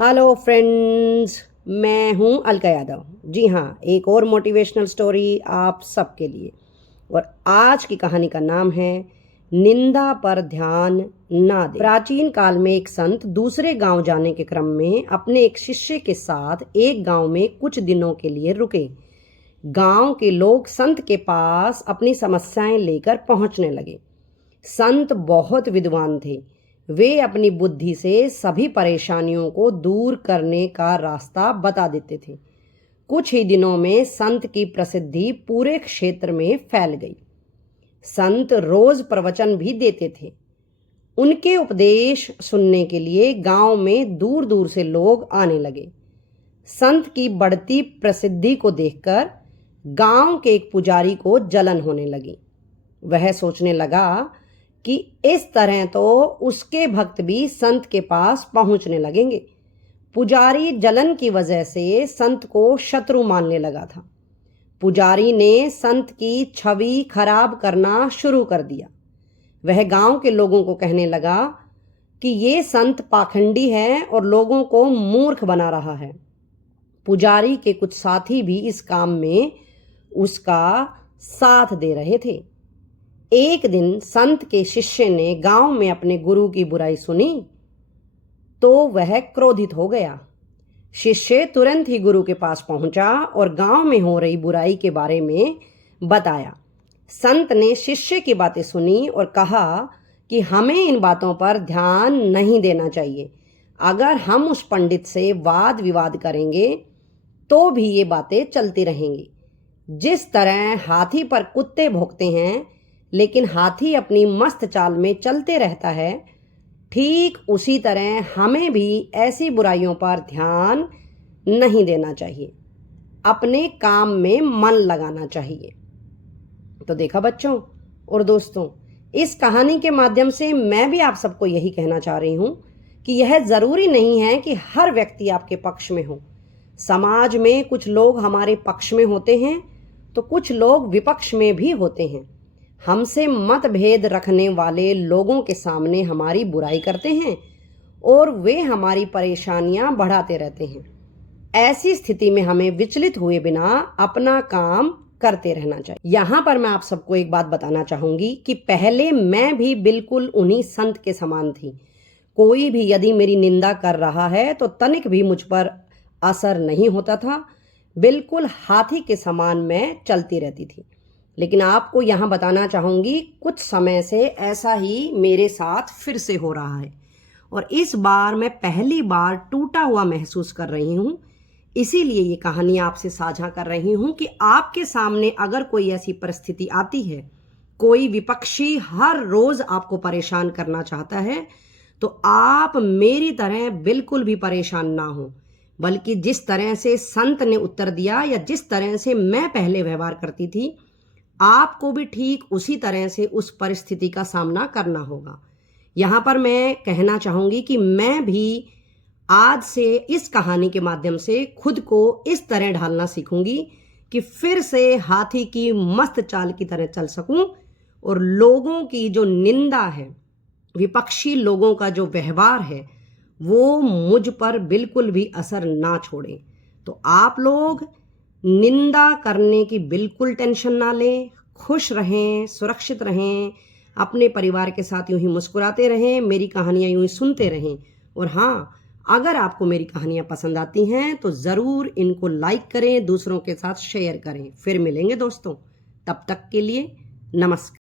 Hello friends, मैं हूं अलका यादव। जी हाँ, एक और मोटिवेशनल स्टोरी आप सबके लिए। और आज की कहानी का नाम है निंदा पर ध्यान ना दे। प्राचीन काल में एक संत दूसरे गांव जाने के क्रम में अपने एक शिष्य के साथ एक गांव में कुछ दिनों के लिए रुके। गांव के लोग संत के पास अपनी समस्याएं लेकर पहुंचने लगे। संत बहुत विद्वान थे। वे अपनी बुद्धि से सभी परेशानियों को दूर करने का रास्ता बता देते थे। कुछ ही दिनों में संत की प्रसिद्धि पूरे क्षेत्र में फैल गई। संत रोज प्रवचन भी देते थे। उनके उपदेश सुनने के लिए गांव में दूर दूर से लोग आने लगे। संत की बढ़ती प्रसिद्धि को देखकर गांव के एक पुजारी को जलन होने लगी। वह सोचने लगा कि इस तरह तो उसके भक्त भी संत के पास पहुंचने लगेंगे। पुजारी जलन की वजह से संत को शत्रु मानने लगा था। पुजारी ने संत की छवि खराब करना शुरू कर दिया। वह गांव के लोगों को कहने लगा कि ये संत पाखंडी है और लोगों को मूर्ख बना रहा है। पुजारी के कुछ साथी भी इस काम में उसका साथ दे रहे थे। एक दिन संत के शिष्य ने गांव में अपने गुरु की बुराई सुनी तो वह क्रोधित हो गया। शिष्य तुरंत ही गुरु के पास पहुंचा और गांव में हो रही बुराई के बारे में बताया। संत ने शिष्य की बातें सुनी और कहा कि हमें इन बातों पर ध्यान नहीं देना चाहिए। अगर हम उस पंडित से वाद विवाद करेंगे तो भी ये बातें चलती रहेंगी। जिस तरह हाथी पर कुत्ते भौंकते हैं लेकिन हाथी अपनी मस्त चाल में चलते रहता है, ठीक उसी तरह हमें भी ऐसी बुराइयों पर ध्यान नहीं देना चाहिए। अपने काम में मन लगाना चाहिए। तो देखा बच्चों और दोस्तों, इस कहानी के माध्यम से मैं भी आप सबको यही कहना चाह रही हूं कि यह जरूरी नहीं है कि हर व्यक्ति आपके पक्ष में हो। समाज में कुछ लोग हमारे पक्ष में होते हैं तो कुछ लोग विपक्ष में भी होते हैं। हमसे मतभेद रखने वाले लोगों के सामने हमारी बुराई करते हैं और वे हमारी परेशानियां बढ़ाते रहते हैं। ऐसी स्थिति में हमें विचलित हुए बिना अपना काम करते रहना चाहिए। यहाँ पर मैं आप सबको एक बात बताना चाहूंगी कि पहले मैं भी बिल्कुल उन्हीं संत के समान थी। कोई भी यदि मेरी निंदा कर रहा है तो तनिक भी मुझ पर असर नहीं होता था। बिल्कुल हाथी के समान मैं चलती रहती थी। लेकिन आपको यहाँ बताना चाहूँगी, कुछ समय से ऐसा ही मेरे साथ फिर से हो रहा है और इस बार मैं पहली बार टूटा हुआ महसूस कर रही हूँ। इसीलिए ये कहानी आपसे साझा कर रही हूँ कि आपके सामने अगर कोई ऐसी परिस्थिति आती है, कोई विपक्षी हर रोज आपको परेशान करना चाहता है, तो आप मेरी तरह बिल्कुल भी परेशान ना हो, बल्कि जिस तरह से संत ने उत्तर दिया या जिस तरह से मैं पहले व्यवहार करती थी, आपको भी ठीक उसी तरह से उस परिस्थिति का सामना करना होगा। यहाँ पर मैं कहना चाहूँगी कि मैं भी आज से इस कहानी के माध्यम से खुद को इस तरह ढालना सीखूंगी कि फिर से हाथी की मस्त चाल की तरह चल सकूं और लोगों की जो निंदा है, विपक्षी लोगों का जो व्यवहार है, वो मुझ पर बिल्कुल भी असर ना छोड़े। तो आप लोग निंदा करने की बिल्कुल टेंशन ना लें। खुश रहें, सुरक्षित रहें, अपने परिवार के साथ यूं ही मुस्कुराते रहें, मेरी कहानियां यूं ही सुनते रहें। और हाँ, अगर आपको मेरी कहानियां पसंद आती हैं तो ज़रूर इनको लाइक करें, दूसरों के साथ शेयर करें। फिर मिलेंगे दोस्तों, तब तक के लिए नमस्कार।